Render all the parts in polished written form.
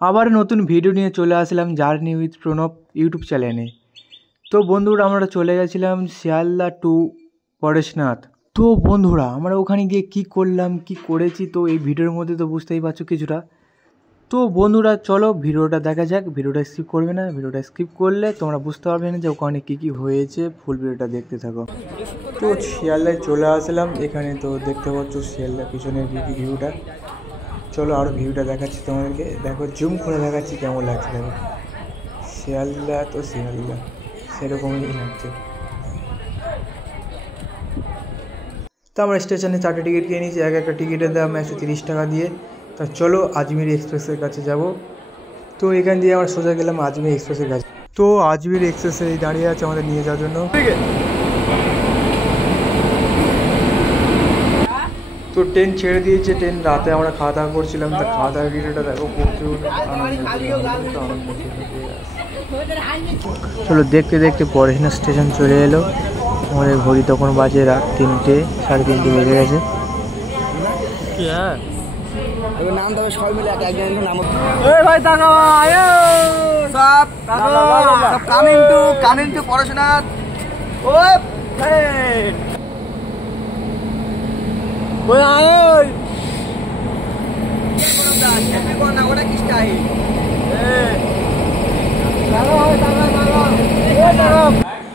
আবার নতুন ভিডিও নিয়ে চলে আসলাম জার্নি উইথ প্রণব ইউটিউব চ্যানেলে। তো বন্ধুরা আমরা চলে গেছিলাম শিয়ালদা টু পরেশনাথ। তো বন্ধুরা আমরা ওখানে গিয়ে কি করলাম কি করেছি তো এই ভিডিওর মধ্যে তো বুঝতেই পারছো কিছুটা। তো বন্ধুরা চলো ভিডিওটা দেখা যাক, ভিডিওটা স্কিপ করবে না, ভিডিওটা স্কিপ করলে তোমরা বুঝতে পারবে না যে ওখানে কী হয়েছে। ফুল ভিডিওটা দেখতে থাকো। তো শিয়ালদায় চলে আসলাম এখানে, তো দেখতে পাচ্ছ শিয়ালদার পিছনের ভিউটা। চলো আরও ভিউটা দেখাচ্ছি তোমাদেরকে, দেখো জুম করে দেখাচ্ছি কেমন লাগছে। দেখো শিয়ালদা তো শিয়ালদা সেরকমই লাগছে। তো আমরা স্টেশনে 4টে টিকিট কিনে নিয়েছি, একটা টিকিটের দাম 130 টাকা দিয়ে। তা চলো আজমির এক্সপ্রেসের কাছে যাব। তো এখান দিয়ে আমরা সোজা গেলাম আজমির এক্সপ্রেসের কাছে। তো আজমির এক্সপ্রেসে দাঁড়িয়ে আছে আমাদের নিয়ে যাওয়ার জন্য। তো ট্রেন ছেড়ে দিয়েছে, ট্রেন রাতে আমরা খাওয়া দাওয়া করছিলাম। তা খাওয়া দাওয়ার ভিডিওটা দেখো, প্রচুর আনন্দ। চলো দেখতে দেখতে পরেশনাথ স্টেশন চলে এলো। আমাদের ঘড়ি তখন বাজে রাত 3টে, 3:30 বেজে গেছে।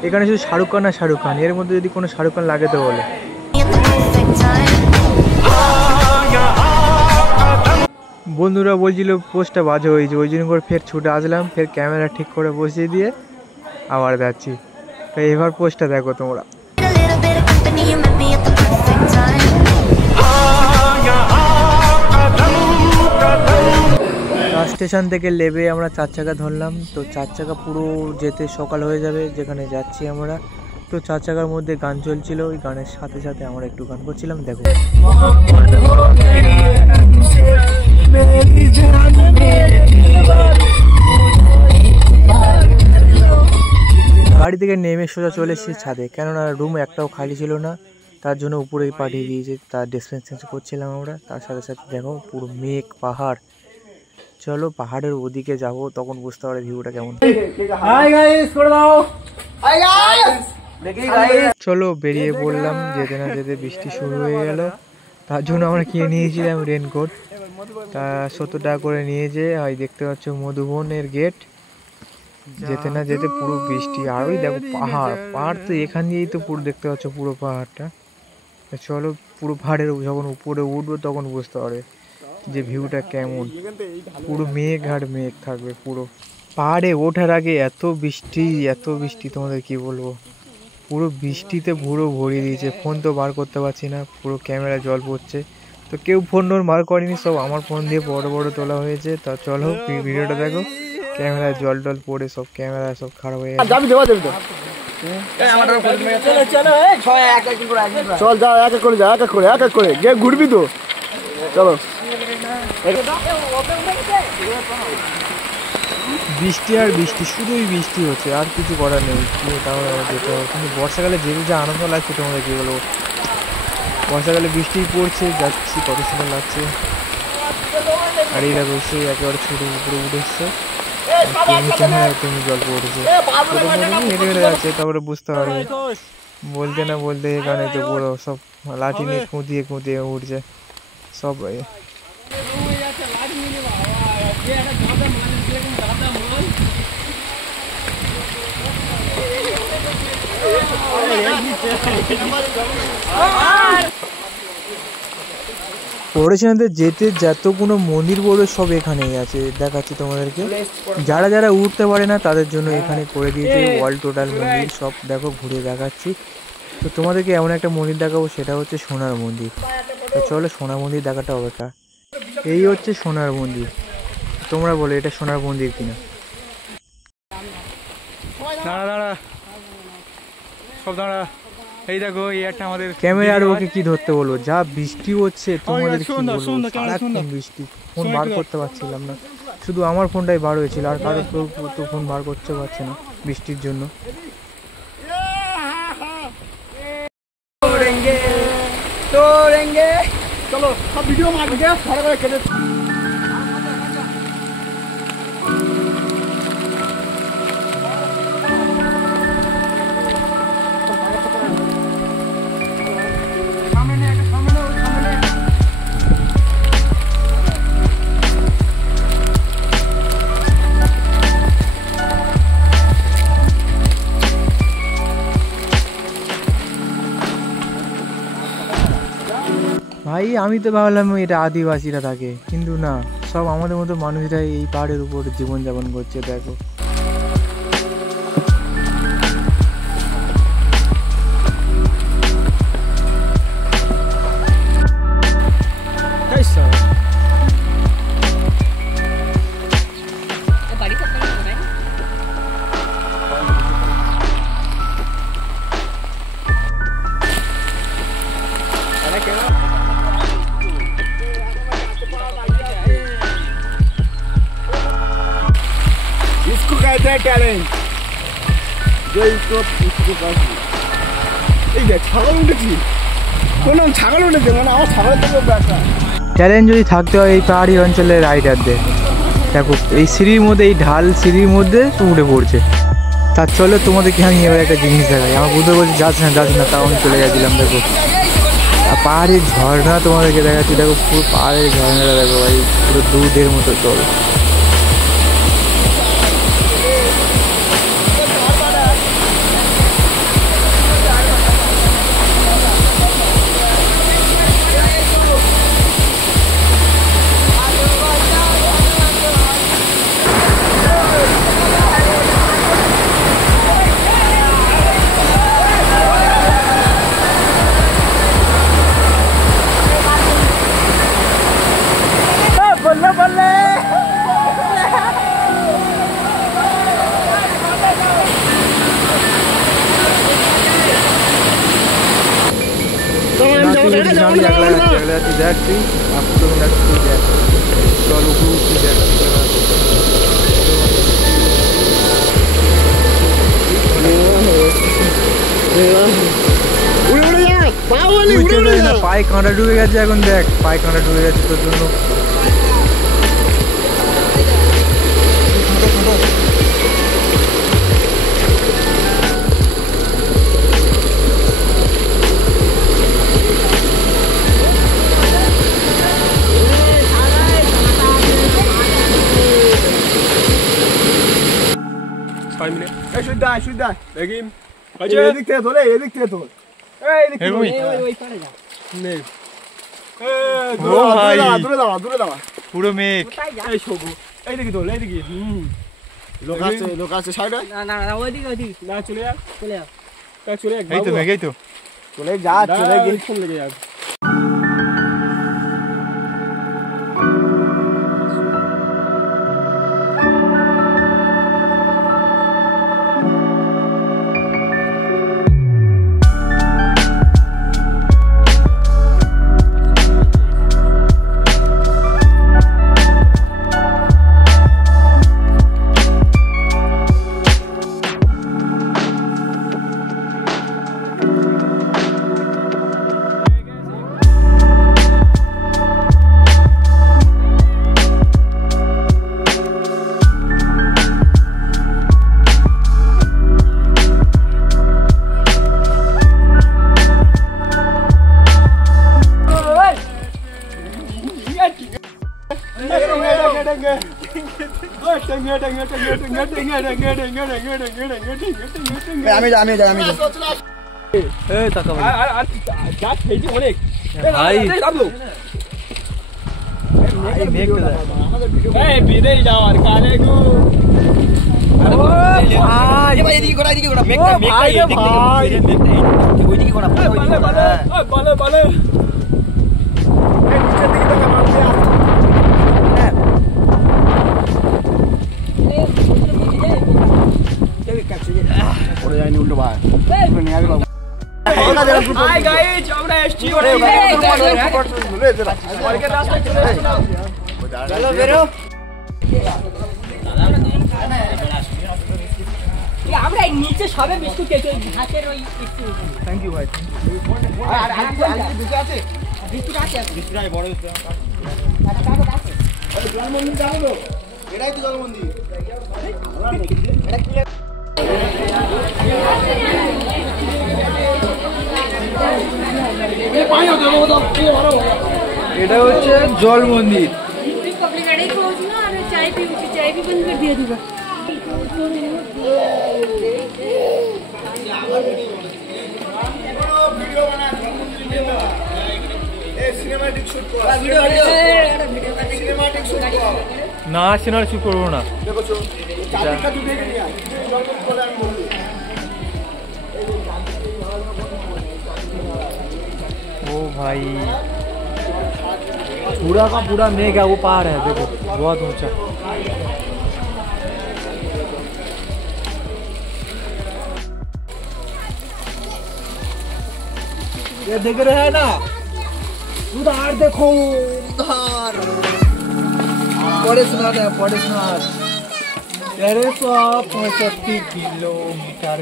এখানে শুধু শাহরুখ খান আর শাহরুখ খান, এর মধ্যে যদি কোনো শাহরুখ খান লাগে তো বলে। বন্ধুরা বলছিল পোস্টটা বাজে হয়েছে, ওই জন্য করে ফের ছুটে আসলাম, ফের ক্যামেরা ঠিক করে বসিয়ে দিয়ে আবার যাচ্ছি। তাই এবার পোস্টটা দেখো তোমরা। স্টেশন থেকে নেমে আমরা 4 চাকা ধরলাম। তো 4 চাকা পুরো যেতে সকাল হয়ে যাবে যেখানে যাচ্ছি আমরা। তো 4 চাকার মধ্যে গান চলছিল, ওই গানের সাথে সাথে আমরা একটু গান করছিলাম। দেখো গাড়ি থেকে নেমে সোজা চলে এসেছি ছাদে, কেননা রুম একটাও খালি ছিল না, তার জন্য উপরেই পাঠিয়ে দিয়েছে। তার ডেস্টিনেশন চেঞ্জ করছিলাম আমরা। তার সাথে সাথে দেখো পুরো মেঘ পাহাড়। চলো পাহাড়ের ওদিকে যাব, তখন বুঝতে পারবে ভিউটা কেমন। চলো বেরিয়ে পড়লাম। যেতে না যেতে বৃষ্টি শুরু হয়ে গেল, তার জন্য আমরা কিনে নিয়েছিলাম রেনকোট। তা 70 টাকা করে নিয়েছে। ওই দেখতে পাচ্ছ মধুবনের গেট। যেতে না যেতে পুরো বৃষ্টি, আর ওই দেখো পাহাড় তো এখান দিয়েই তো পুরো দেখতে পাচ্ছ পুরো পাহাড়টা। চলো পুরো পাহাড়ের যখন উপরে উঠবো তখন বুঝতে পারবে যে ভিউটা কেমন। পুরো মেঘ আর মেঘ থাকবে পুরো। পাহাড়ে ওঠার আগে এত বৃষ্টি তোমাদের কি বলবো, পুরো বৃষ্টিতে পুরো ভরিয়ে দিয়েছে। ফোন তো বার করতে পারছি না, পুরো ক্যামেরা জল পড়ছে। তো কেউ ফোন বার করেনি, সব আমার ফোন দিয়ে বড় তোলা হয়েছে। তা চলো ভিডিওটা দেখো, ক্যামেরায় জল পড়ে সব ক্যামেরা সব খারাপ হয়ে গেছে। চল যাও, এক এক করে গিয়ে ঘুরবি তো। চলো বৃষ্টি আর বৃষ্টি, শুধুই বৃষ্টি হচ্ছে, আর কিছু করার নেই। তাহলে যেতে হবে, কিন্তু বর্ষাকালে যেতে যা আনন্দ লাগছে তোমাদের কি বলবো। বর্ষাকালে বৃষ্টি পড়ছে, যাচ্ছি কত সুন্দর লাগছে। আর এই দেখো সেই একেবারে ছোটো উপরে উঠে এসছে, তুমি জল পড়েছে, হেঁটে হেঁটে যাচ্ছে। তারপরে বুঝতে পারবে, বলতে না বলতে এখানে তো পুরো সব লাঠি নিয়ে খুঁতিয়ে উঠছে সব। পরেশনাথে যেতে যতগুলো মন্দির বলে সব এখানেই আছে, দেখাচ্ছি তোমাদেরকে। যারা উঠতে পারে না তাদের জন্য এখানে করে দিয়েছে ওয়াল টোটাল মন্দির সব। দেখো ঘুরে দেখাচ্ছি। তো তোমাদেরকে এমন একটা মন্দির দেখাবো, সেটা হচ্ছে সোনার মন্দির। তো চলো সোনার মন্দির দেখাটা অপেক্ষা। এই হচ্ছে সোনার মন্দির। তোমরা বলো এটা সোনার মন্দির কিনা। দাঁড়া সব দাঁড়া। এই দেখো এই একটা আমাদের ক্যামেরা, আর ওকে কি ধরতে বলবো, যা বৃষ্টি হচ্ছে তোমাদের কি বলবো, সারাক্ষণ বৃষ্টি। ফোন বার করতে পারছিলাম না, শুধু আমার ফোনটাই বার হয়েছিল, আর কারো তো ফোন বার করতে পারছে না বৃষ্টির জন্য। চলো সব ভিডিও মারবে, ভাই আমি তো ভাবলাম এটা আদিবাসীরা থাকে, কিন্তু না, সব আমাদের মতো মানুষরাই এই পাহাড়ের উপর জীবনযাপন করছে। দেখো इसको कहते हैं टैलेंट। जो इसको এই দেখ ছাগল উঠেছি, কোন ছাগল উঠেছে, মানে আমার ছাগলের থেকে ব্যথা। চ্যালেঞ্জ যদি থাকতে হয় এই পাহাড়ি অঞ্চলের রাইডারদের, দেখো এই সিঁড়ির মধ্যে, এই ঢাল সিঁড়ির মধ্যে উঠে পড়ছে। তার চলে তোমাদেরকে আমি এবার একটা জিনিস দেখাই। আমার বুঝতে বলছি যাস না, তাও আমি চলে গেছিলাম। দেখো আর পাহাড়ের ঝর্ণা তোমাদেরকে দেখাচ্ছি। দেখো পুরো পাহাড়ের ঝর্ণাটা দেখো ভাই, পুরো দুধের মতো জল। যাচ্ছি চল উপরে যাচ্ছি। পায়ে কাঁটা ঢুকে গেছে এখন, দেখ পায়ে কাঁটা ঢুকে গেছে তোর জন্য। এদিক থেকে তোলে, এদিক থেকে তোল, এদিক থেকে দূরে দাঁড়া পুরো মেঘ। এই দেখি তোল, এইদিকে লোক আসছে সাইডে। এই তো মেঘ, এই তো চলে যা, চলে গিয়ে ফোন লেগে যাবে। আমরা নিচে সবে বিস্কুট খেতে হাতের ওই একটু থ্যাংক ইউ ভাই আর দুটো আছে বিস্কুট আছে বিস্কুট আছে বড় বিস্কুট আরে জল মন্দির যাবে তো এটাই তো জল মন্দির এটা কি এই পানি দেবো তো কি বড় এটা হচ্ছে জল মন্দির पब्लिक गाड़ी खोज ना और चाय भी बंद कर दिया दूंगा না সিনেমা শুট করবো না। ओ भाई पूरा का पूरा मेघ है, वो पहाड़ है देखो बहुत ऊंचा। ये देख रहे हैं ना, उधर देखो, उधर परेशनाथ है, परेशनाथ 1365 কিলোমিটার।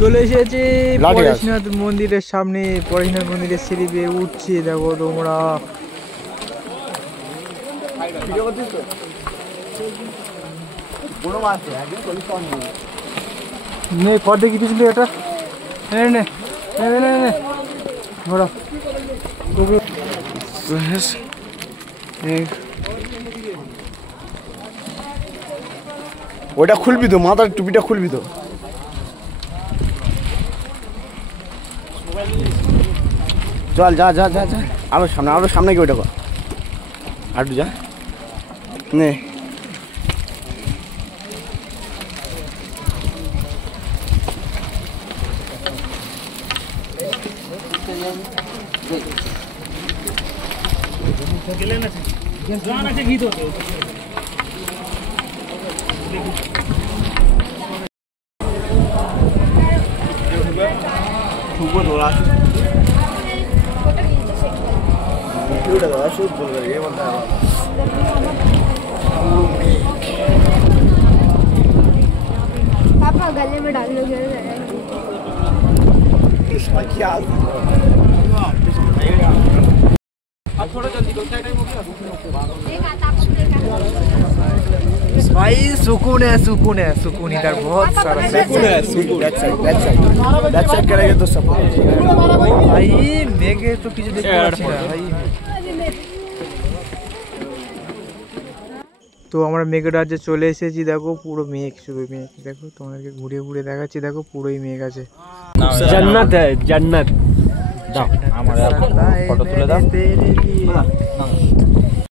চলে এসেছি পরেশনাথ মন্দিরের সামনে। পরেশনাথ মন্দিরের সিঁড়ি বেয়ে উঠছি, দেখো তোমরা। নে পর দেখি কিছু এটা ঘোড়া ওটা খুলবি তো, মাথার টুপিটা খুলবি তো। চল যা যা যা যা, আরো সামনে কি ওটা আর যা নে। पापा गले में डाल लोगे भाई सुकून है, सुकून है, सुकून इधर बहुत सारा सुकून है। बैक साइड करेंगे तो सब भाई मेघे तो কিছু দেখতে পাচ্ছি না ভাই। তো আমরা মেঘরাজ্যে চলে এসেছি, দেখো পুরো মেঘ, শুধু মেঘ। দেখো তোমাদেরকে ঘুরে ঘুরে দেখাচ্ছি, দেখো পুরোই মেঘ আছে। জান্নাত है जन्नत। আমার ফটো তুলে দাও।